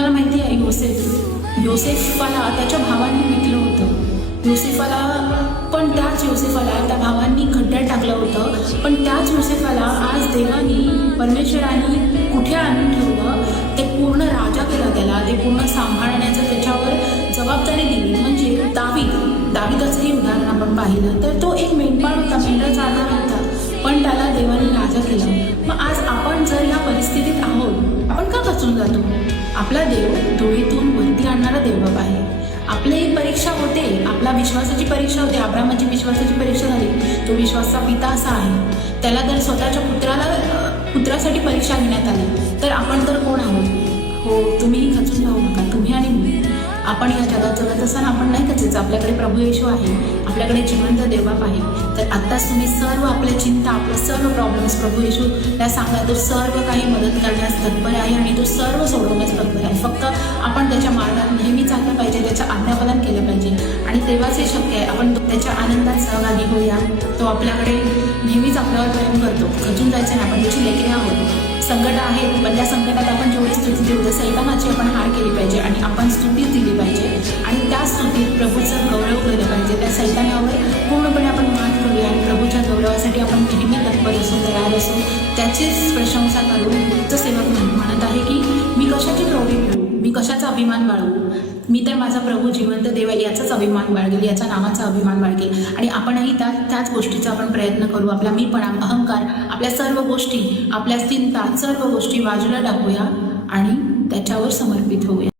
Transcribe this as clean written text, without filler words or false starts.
तुम्हाला माहिती आहे योसेफाला त्याच्या भावांनी विकलं होतं. पण त्याच योसेफाला त्या भावांनी खड्ड्यात टाकलं होतं. पण त्याच योसेफाला आज देवानी परमेश्वराने कुठे आणून ठेवलं, ते पूर्ण राजा केला, त्याला ते पूर्ण सांभाळण्याचं त्याच्यावर जबाबदारी दिली. म्हणजे दावीदाचंही उदाहरण आपण पाहिलं तर तो एक मेंढपाळ होता, मेंढरा चालणारा होता, पण त्याला देवाने राजा केलं. मग आज आपण जर ह्या परिस्थितीत आहोत, आपण का खचून जातो? आपला देव धुळीतून वरती आणणारा देवबाप आहे. आपली परीक्षा होते, आपला विश्वासाची परीक्षा होते. अब्राहामाची विश्वासाची परीक्षा झाली. तो विश्वासाचा पिता असा आहे. त्याला जर स्वतःच्या पुत्रासाठी परीक्षा घेण्यात आली तर आपण तर कोण आहोत? हो, तुम्हीही खचून जाऊ नका. तुम्ही आणि मी आपण या जगात जगत असताना आपण नाही खचायचं. आपल्याकडे प्रभू येशू आहे, आपल्याकडे जिवंत देवबाप आहे. तर आत्ताच तुम्ही सर्व आपल्या चिंता, आपले सर्व प्रॉब्लेम्स प्रभू येशूला सांगा. तो सर्व काही मदत करण्यास तत्पर आहे आणि तो सर्व सोडवण्यास तत्पर आहे. फक्त आपण त्याच्या मार्गात नेहमी चाललं पाहिजे, त्याचं आज्ञापालन केलं पाहिजे आणि तेव्हाच हे शक्य आहे. आपण त्याच्या आनंदात सहभागी होऊया. तो आपल्याकडे नेहमीच आपल्यावर प्रेम करतो. खचून जायचं नाही, आपण त्याची लेकरे आहोत. संकट आहेत, पण त्या संकटात आपण जेवढी स्तुती देऊ तर सैतानाची आपण हार केली पाहिजे आणि आपण स्तुती दिली पाहिजे आणि त्या स्तुतीत प्रभूचं गौरव केलं पाहिजे. त्या सैतानावर पूर्णपणे आपण मात करूया आणि प्रभूच्या गौरवासाठी आपण नेहमी तत्पर असू, तयार असू, त्याचीच प्रशंसा करू. तो सेवक म्हणत आहे की मी कशाची प्रौढी घेऊ, मी कशाचा अभिमान बाळगू? मी तर माझा प्रभू जिवंत देव आहे याचाच अभिमान बाळगेल, याचा नावाचा अभिमान बाळगेल. आणि आपणही त्याच गोष्टीचा आपण प्रयत्न करू. आपला मीपणा, अहंकार, आपल्या सर्व गोष्टी, आपल्या चिंता, सर्व गोष्टी बाजूला टाकूया आणि त्याच्यावर समर्पित होऊया.